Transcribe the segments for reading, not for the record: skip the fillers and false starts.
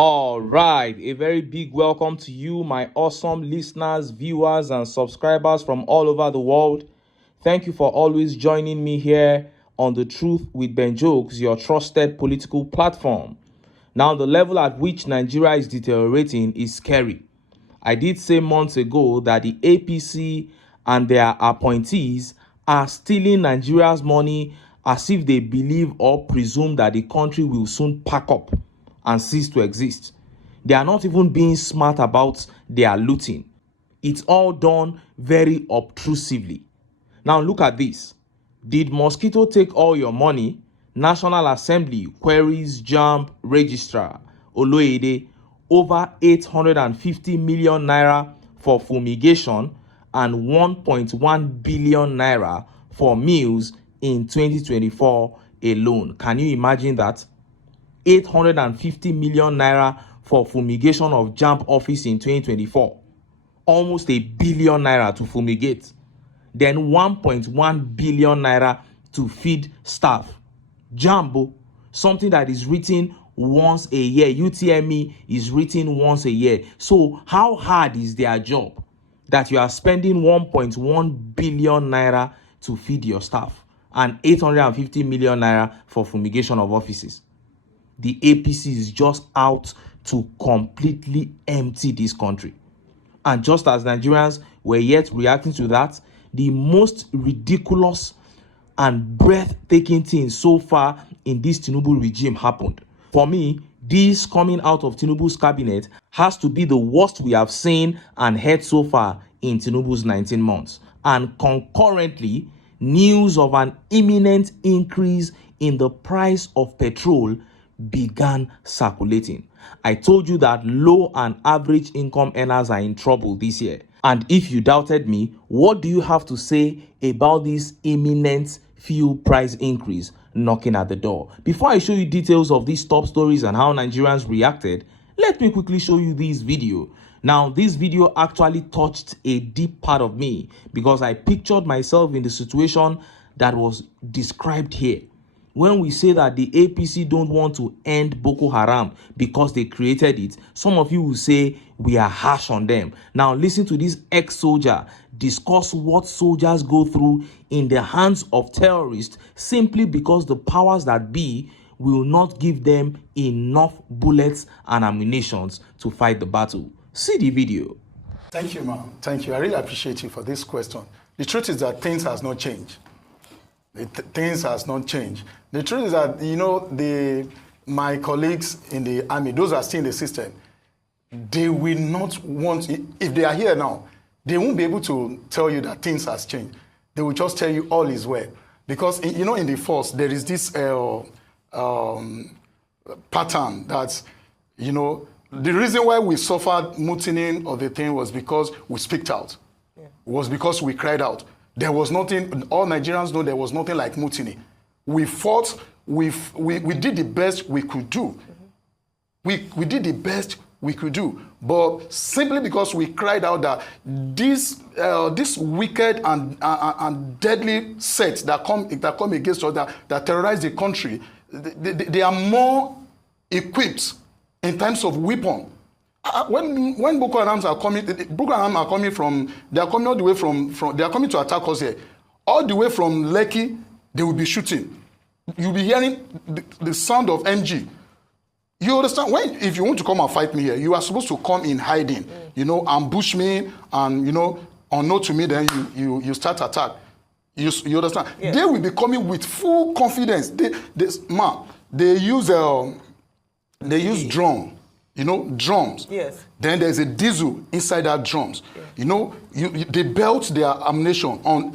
All right, a very big welcome to you, my awesome listeners, viewers, and subscribers from all over the world. Thank you for always joining me here on The Truth with Ben Jokes, your trusted political platform. Now, the level at which Nigeria is deteriorating is scary. I did say months ago that the APC and their appointees are stealing Nigeria's money as if they believe or presume that the country will soon pack up and cease to exist. They are not even being smart about their looting. It's all done very obtrusively. Now look at this. Did Mosquito take all your money? National Assembly queries JAMB Registrar Oloyede over 850 million naira for fumigation and 1.1 billion naira for meals in 2024 alone. Can you imagine that? 850 million naira for fumigation of JAMB office in 2024. Almost a billion naira to fumigate. Then 1.1 billion naira to feed staff. JAMB, something that is written once a year. UTME is written once a year. So how hard is their job that you are spending 1.1 billion naira to feed your staff and 850 million naira for fumigation of offices? The APC is just out to completely empty this country. And just as Nigerians were yet reacting to that, the most ridiculous and breathtaking thing so far in this TINUBU regime happened. For me, this coming out of TINUBU's cabinet has to be the worst we have seen and heard so far in TINUBU's 19 months. And concurrently, news of an imminent increase in the price of petrol began circulating. I told you that low and average income earners are in trouble this year. And if you doubted me, what do you have to say about this imminent fuel price increase knocking at the door? Before I show you details of these top stories and how Nigerians reacted, let me quickly show you this video. Now, this video actually touched a deep part of me because I pictured myself in the situation that was described here. When we say that the APC don't want to end Boko Haram because they created it, some of you will say we are harsh on them. Now listen to this ex-soldier discuss what soldiers go through in the hands of terrorists simply because the powers that be will not give them enough bullets and ammunition to fight the battle. See the video. Thank you, ma'am. Thank you. I really appreciate you for this question. The truth is that things has not changed. Things has not changed. The truth is that, you know, my colleagues in the army, those are still in the system, they will not want, if they are here now, they won't be able to tell you that things has changed. They will just tell you all is well. Because, you know, in the force, there is this pattern that, you know, the reason why we suffered mutinying of the thing was because we speaked out. Yeah. Was because we cried out. There was nothing, all Nigerians know there was nothing like mutiny. We fought, we did the best we could do. Mm-hmm. We did the best we could do. But simply because we cried out that this wicked and deadly sets that come against us, that terrorize the country, they are more equipped in terms of weapon. When Boko Haram are coming, they are coming all the way from they are coming to attack us here. All the way from Lekki, they will be shooting. You'll be hearing the sound of MG. You understand? If you want to come and fight me here, you are supposed to come in hiding, you know, ambush me and, you know, unknown to me, then you start attack. You understand? Yes. They will be coming with full confidence. They use drum. You know, drums. Yes. Then there's a diesel inside that drums. Yeah. You know, they belt their ammunition on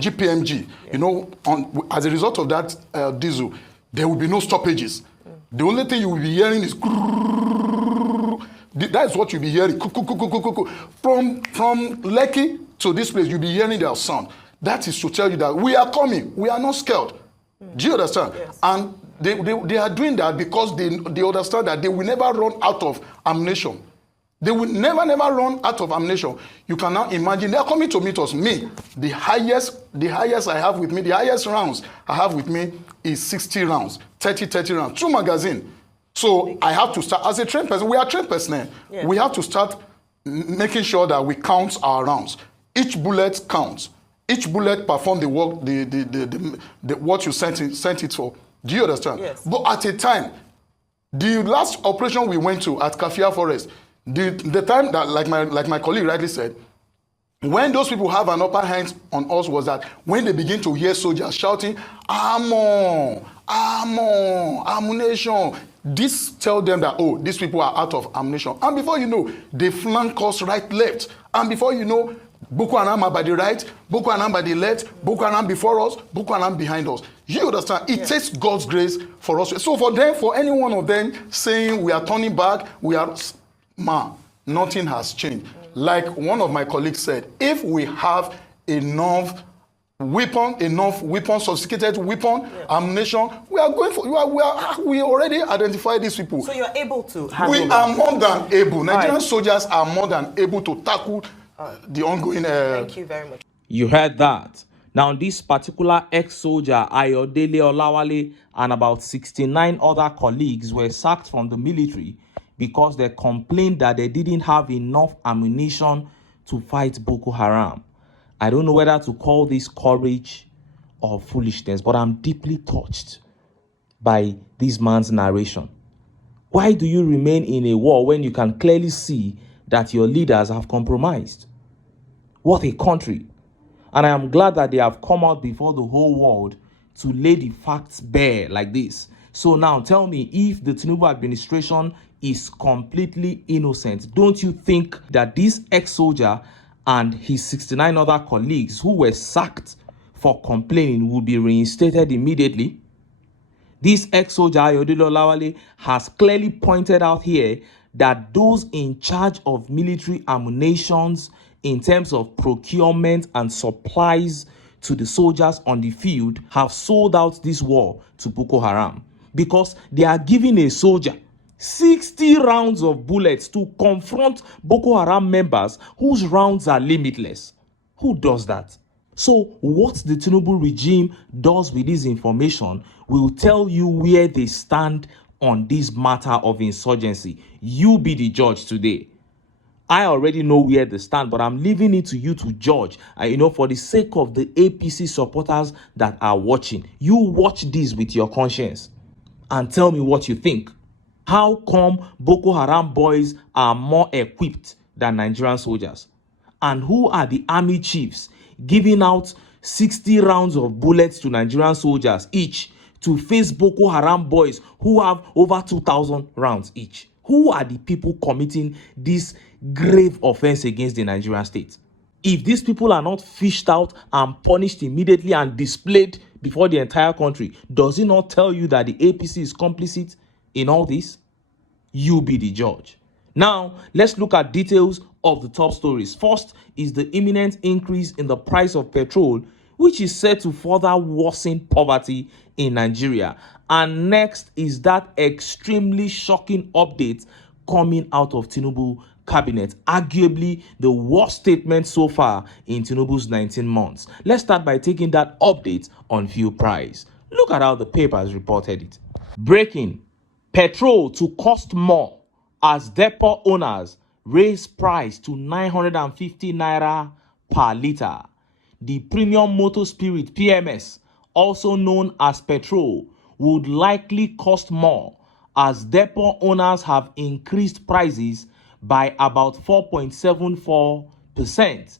GPMG. Yeah. You know, as a result of that diesel, there will be no stoppages. Mm. The only thing you will be hearing is that's what you'll be hearing. From Lekki to this place, you'll be hearing their sound. That is to tell you that we are coming. We are not scared. Mm. Do you understand? Yes. And they are doing that because they understand that they will never run out of ammunition. They will never run out of ammunition. You can now imagine they are coming to meet us. Me, the highest I have with me, the highest rounds I have with me is 60 rounds, 30 rounds, 2 magazines. So I have to start, as a trained person, we are trained personnel. Yeah. We have to start making sure that we count our rounds. Each bullet counts. Each bullet perform the work, the what you sent it for. Do you understand? Yes. But at a time, the last operation we went to at Kafia Forest, the time that, like my colleague rightly said, when those people have an upper hand on us was that when they begin to hear soldiers shouting, "Ammo, ammo, ammunition," this tell them that, oh, these people are out of ammunition. And before you know, they flank us right, left. And before you know, Boko Haram are by the right, Boko Haram by the left, Boko Haram before us, Boko Haram behind us. You understand? It takes God's grace for us. So for any one of them saying we are turning back, nothing has changed. Like one of my colleagues said, if we have enough weapon, sophisticated weapon, ammunition, we are going for. We already identified these people. So you are able to handle. We are more than able. Nigerian soldiers are more than able to tackle the ongoing. Thank you very much. You heard that. Now, this particular ex-soldier, Ayodele Olawale, and about 69 other colleagues were sacked from the military because they complained that they didn't have enough ammunition to fight Boko Haram. I don't know whether to call this courage or foolishness, but I'm deeply touched by this man's narration. Why do you remain in a war when you can clearly see that your leaders have compromised? What a country. And I am glad that they have come out before the whole world to lay the facts bare like this. So now tell me, if the TINUBU administration is completely innocent, don't you think that this ex-soldier and his 69 other colleagues who were sacked for complaining would be reinstated immediately? This ex-soldier, Ayodele Olawale, has clearly pointed out here that those in charge of military ammunitions in terms of procurement and supplies to the soldiers on the field have sold out this war to Boko Haram because they are giving a soldier 60 rounds of bullets to confront Boko Haram members whose rounds are limitless. Who does that? So what the TINUBU regime does with this information will tell you where they stand on this matter of insurgency. You be the judge today. I already know where they stand, but I'm leaving it to you to judge. And for the sake of the APC supporters that are watching, you watch this with your conscience and tell me what you think. How come Boko Haram boys are more equipped than Nigerian soldiers? And who are the army chiefs giving out 60 rounds of bullets to Nigerian soldiers each to face Boko Haram boys who have over 2,000 rounds each? Who are the people committing this grave offense against the Nigerian state? If these people are not fished out and punished immediately and displayed before the entire country, does it not tell you that the APC is complicit in all this? You be the judge. Now, let's look at details of the top stories. First is the imminent increase in the price of petrol, which is set to further worsen poverty in Nigeria. And next is that extremely shocking update coming out of TINUBU cabinet, arguably the worst statement so far in TINUBU's 19 months. Let's start by taking that update on fuel price. Look at how the papers reported it. Breaking: petrol to cost more as depot owners raise price to 950 naira per litre. The premium motor spirit PMS, also known as petrol, would likely cost more as depot owners have increased prices by about 4.74%.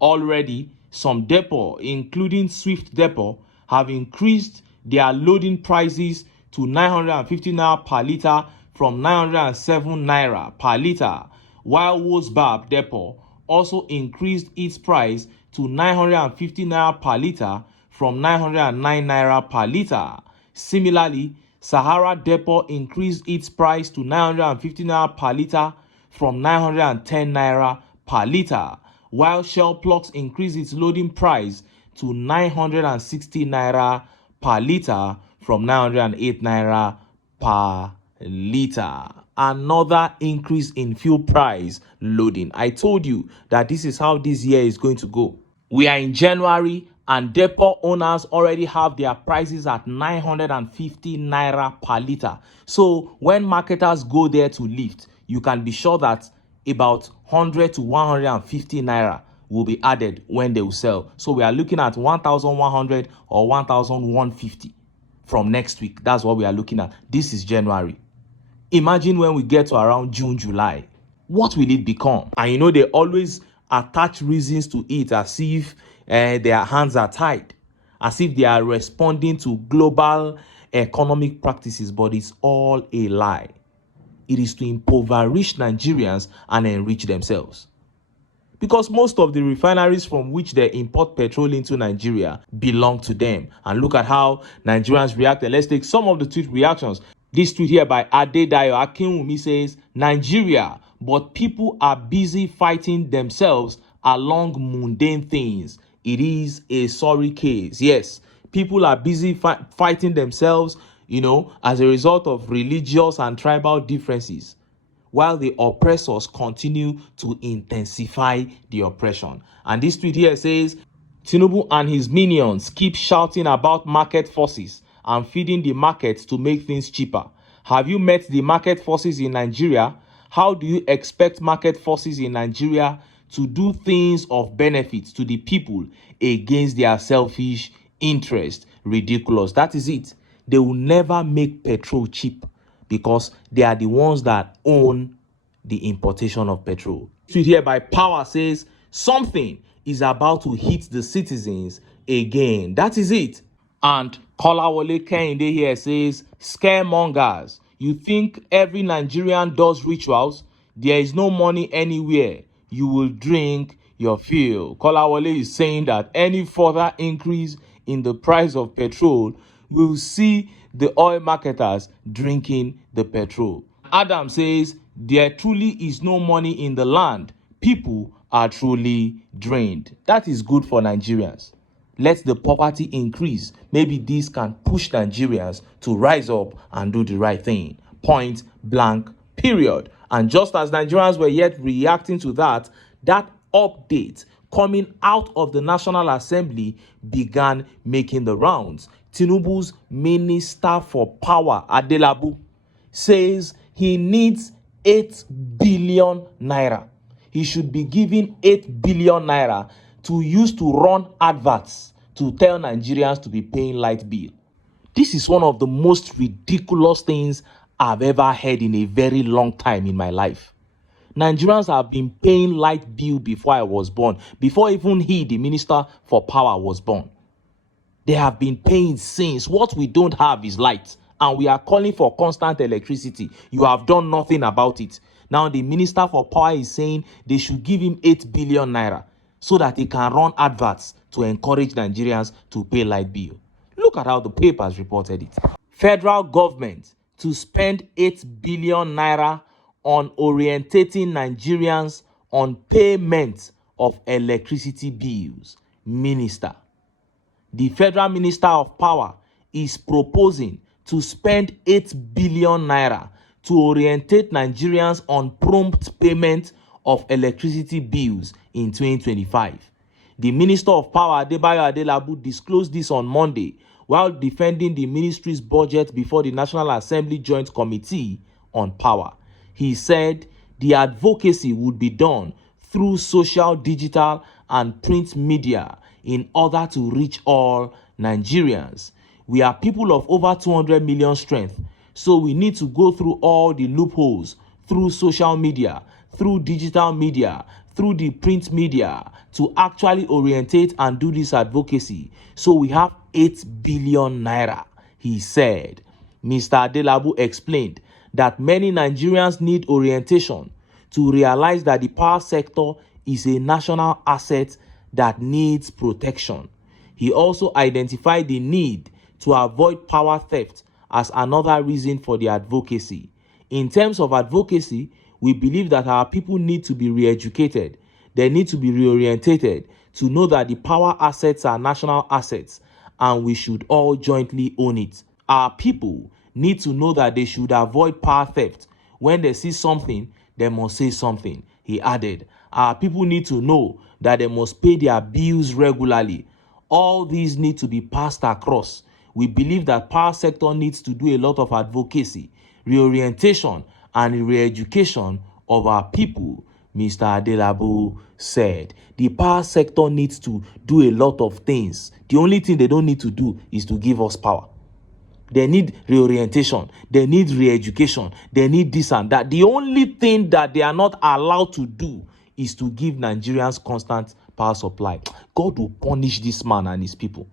Already, some depot, including Swift Depot, have increased their loading prices to 950 naira per litre from 907 naira per litre, while Wosbab Depot also increased its price to 950 naira per litre from 909 naira per litre. Similarly, Sahara Depot increased its price to 950 naira per litre from 910 naira per litre, while Shell Plugs increased its loading price to 960 naira per litre from 908 naira per litre. Another increase in fuel price loading. I told you that this is how this year is going to go. We are in January and depot owners already have their prices at 950 naira per liter. So when marketers go there to lift, you can be sure that about 100 to 150 naira will be added when they will sell. So we are looking at 1,100 or 1,150 from next week. That's what we are looking at. This is January. Imagine when we get to around June, July. What will it become? And you know, they always attach reasons to it as if their hands are tied, as if they are responding to global economic practices, but it's all a lie. It is to impoverish Nigerians and enrich themselves. Because most of the refineries from which they import petrol into Nigeria belong to them. And look at how Nigerians reacted. Let's take some of the tweet reactions. This tweet here by Adedayo Akinwumi says, Nigeria, but people are busy fighting themselves along mundane things. It is a sorry case. Yes, people are busy fighting themselves, as a result of religious and tribal differences, while the oppressors continue to intensify the oppression. And this tweet here says, Tinubu and his minions keep shouting about market forces and feeding the markets to make things cheaper. Have you met the market forces in Nigeria? How do you expect market forces in Nigeria to do things of benefit to the people against their selfish interest? Ridiculous. That is it. They will never make petrol cheap because they are the ones that own the importation of petrol. Tweet here by Power says, something is about to hit the citizens again. That is it. And Kolawole Kehinde here says, scaremongers, you think every Nigerian does rituals? There is no money anywhere. You will drink your fill. Kolawole is saying that any further increase in the price of petrol will see the oil marketers drinking the petrol. Adam says, there truly is no money in the land. People are truly drained. That is good for Nigerians. Let the poverty increase. Maybe this can push Nigerians to rise up and do the right thing. Point blank, period. And just as Nigerians were yet reacting to that update coming out of the National Assembly began making the rounds. Tinubu's Minister for Power, Adelabu, says he needs 8 billion naira. He should be given 8 billion naira to use to run adverts to tell Nigerians to be paying light bill. This is one of the most ridiculous things I've ever heard in a very long time in my life. Nigerians have been paying light bill before I was born, before even he, the Minister for Power, was born. They have been paying since. What we don't have is light, and we are calling for constant electricity. You have done nothing about it. Now the Minister for Power is saying they should give him 8 billion naira so that he can run adverts to encourage Nigerians to pay light bill. Look at how the papers reported it. Federal government to spend 8 billion naira on orientating Nigerians on payment of electricity bills. Minister. The Federal Minister of Power is proposing to spend 8 billion naira to orientate Nigerians on prompt payment of electricity bills in 2025. The Minister of Power, Adebayo Adelabu, disclosed this on Monday while defending the ministry's budget before the National Assembly Joint Committee on Power. He said the advocacy would be done through social, digital, and print media in order to reach all Nigerians. We are people of over 200 million strength, so we need to go through all the loopholes through social media, through digital media, through the print media to actually orientate and do this advocacy. So we have 8 billion naira, he said. Mr. Adelabu explained that many Nigerians need orientation to realize that the power sector is a national asset that needs protection. He also identified the need to avoid power theft as another reason for the advocacy. In terms of advocacy, we believe that our people need to be re-educated. They need to be reorientated to know that the power assets are national assets and we should all jointly own it. Our people need to know that they should avoid power theft. When they see something, they must say something, he added. Our people need to know that they must pay their bills regularly. All these need to be passed across. We believe that power sector needs to do a lot of advocacy, reorientation, and re-education of our people, Mr. Adelabu said. The power sector needs to do a lot of things. The only thing they don't need to do is to give us power. They need reorientation. They need re-education. They need this and that. The only thing that they are not allowed to do is to give Nigerians constant power supply. God will punish this man and his people.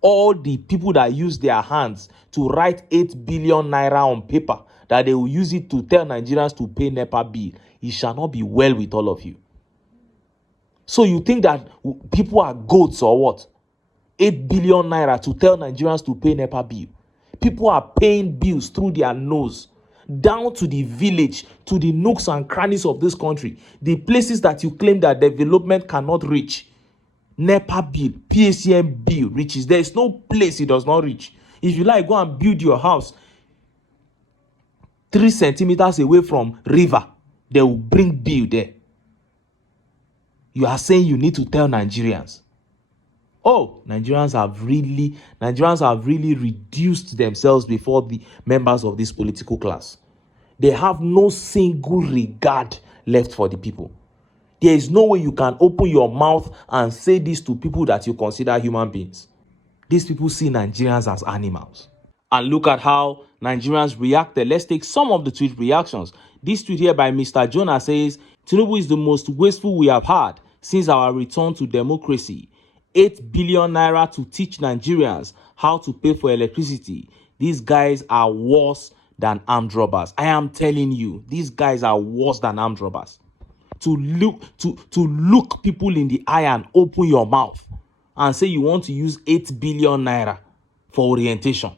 All the people that use their hands to write 8 billion naira on paper, that they will use it to tell Nigerians to pay NEPA bill, it shall not be well with all of you. So you think that people are goats or what? 8 billion naira to tell Nigerians to pay NEPA bill. People are paying bills through their nose, down to the village, to the nooks and crannies of this country, the places that you claim that development cannot reach. NEPA bill, PACM bill reaches. There is no place it does not reach. If you like, go and build your house 3 centimeters away from river, they will bring bill there. You are saying you need to tell Nigerians. Oh, Nigerians have really reduced themselves before the members of this political class. They have no single regard left for the people. There is no way you can open your mouth and say this to people that you consider human beings. These people see Nigerians as animals. And look at how Nigerians reacted. Let's take some of the tweet reactions. This tweet here by Mr. Jonah says, "TINUBU is the most wasteful we have had since our return to democracy. 8 billion naira to teach Nigerians how to pay for electricity. These guys are worse than armed robbers." I am telling you, these guys are worse than armed robbers. To look people in the eye and open your mouth and say you want to use 8 billion naira for orientation.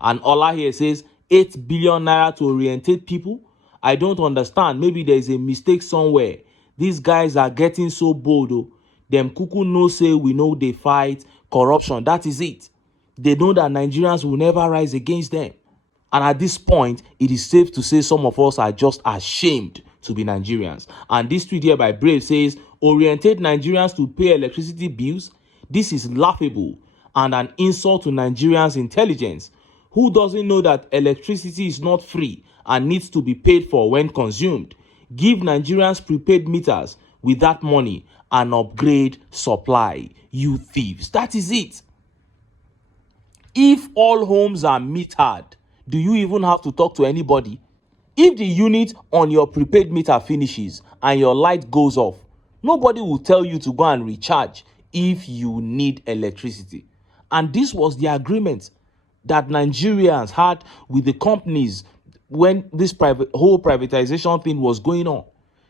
And Ola here says 8 billion naira to orientate people. I don't understand. Maybe there is a mistake somewhere. These guys are getting so bold. Oh. Them kuku no say we know they fight corruption. That is it. They know that Nigerians will never rise against them. And at this point, it is safe to say some of us are just ashamed to be Nigerians. And this tweet here by Brave says, "Orientate Nigerians to pay electricity bills? This is laughable and an insult to Nigerians' intelligence. Who doesn't know that electricity is not free and needs to be paid for when consumed? Give Nigerians prepaid meters with that money and upgrade supply, you thieves." That is it. If all homes are metered, do you even have to talk to anybody? If the unit on your prepaid meter finishes and your light goes off, nobody will tell you to go and recharge if you need electricity. And this was the agreement that Nigerians had with the companies when this whole privatization thing was going on.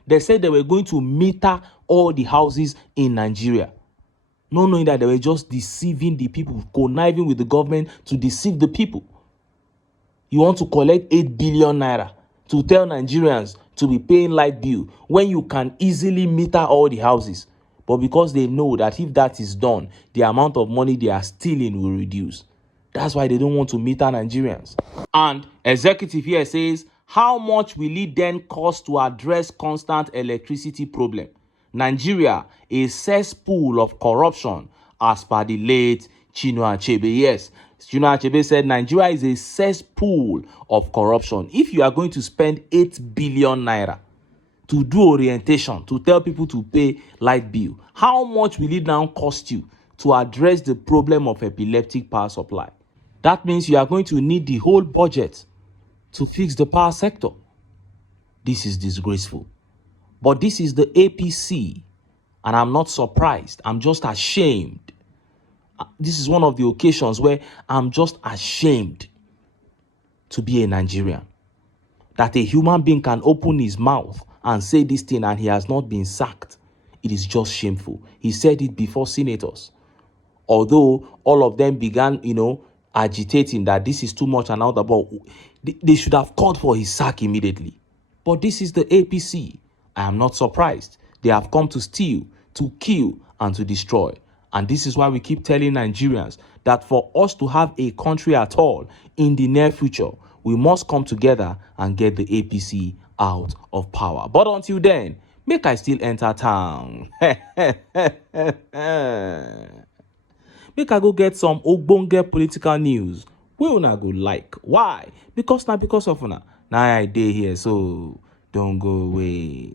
They said they were going to meter all the houses in Nigeria, not knowing that they were just deceiving the people, conniving with the government to deceive the people. You want to collect 8 billion naira to tell Nigerians to be paying light bill when you can easily meter all the houses. But because they know that if that is done, the amount of money they are stealing will reduce. That's why they don't want to meter Nigerians. And executive here says, "How much will it then cost to address constant electricity problem? Nigeria, a cesspool of corruption," as per the late Chinua Achebe. Yes, Chinua Achebe said Nigeria is a cesspool of corruption. If you are going to spend 8 billion naira to do orientation, to tell people to pay light bill, how much will it now cost you to address the problem of epileptic power supply? That means you are going to need the whole budget to fix the power sector. This is disgraceful. But this is the APC, and I'm not surprised. I'm just ashamed. This is one of the occasions where I'm just ashamed to be a Nigerian. That a human being can open his mouth and say this thing and he has not been sacked. It is just shameful. He said it before senators. Although all of them began, agitating that this is too much and out about, they should have called for his sack immediately. But this is the APC. I am not surprised. They have come to steal, to kill, and to destroy. And this is why we keep telling Nigerians that for us to have a country at all in the near future, we must come together and get the APC out of power. But until then, make I still enter town. make I go get some ogbonge political news wey una go like. Why? Because of una. Now I dey here, so don't go away.